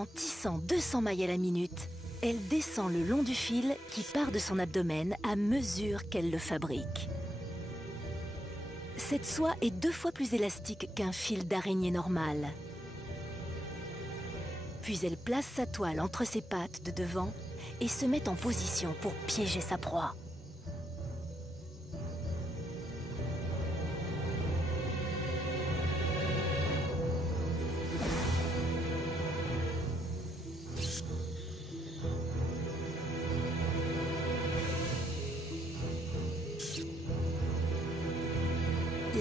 En tissant 200 mailles à la minute, elle descend le long du fil qui part de son abdomen à mesure qu'elle le fabrique. Cette soie est 2 fois plus élastique qu'un fil d'araignée normal. Puis elle place sa toile entre ses pattes de devant et se met en position pour piéger sa proie.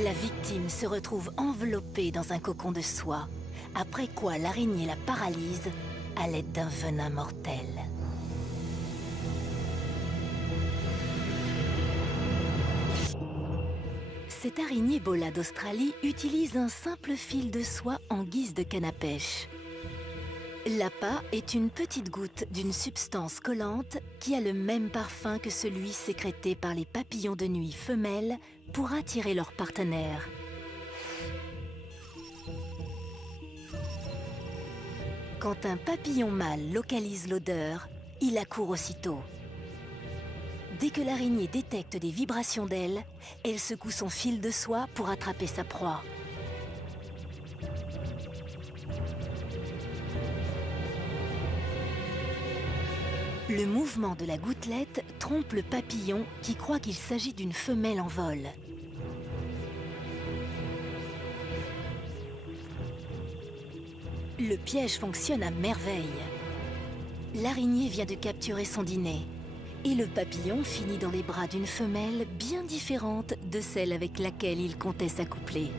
La victime se retrouve enveloppée dans un cocon de soie, après quoi l'araignée la paralyse à l'aide d'un venin mortel. Cette araignée bola d'Australie utilise un simple fil de soie en guise de canne à pêche. L'appât est une petite goutte d'une substance collante qui a le même parfum que celui sécrété par les papillons de nuit femelles pour attirer leur partenaire. Quand un papillon mâle localise l'odeur, il accourt aussitôt. Dès que l'araignée détecte des vibrations d'ailes, elle secoue son fil de soie pour attraper sa proie. Le mouvement de la gouttelette trompe le papillon qui croit qu'il s'agit d'une femelle en vol. Le piège fonctionne à merveille. L'araignée vient de capturer son dîner et le papillon finit dans les bras d'une femelle bien différente de celle avec laquelle il comptait s'accoupler.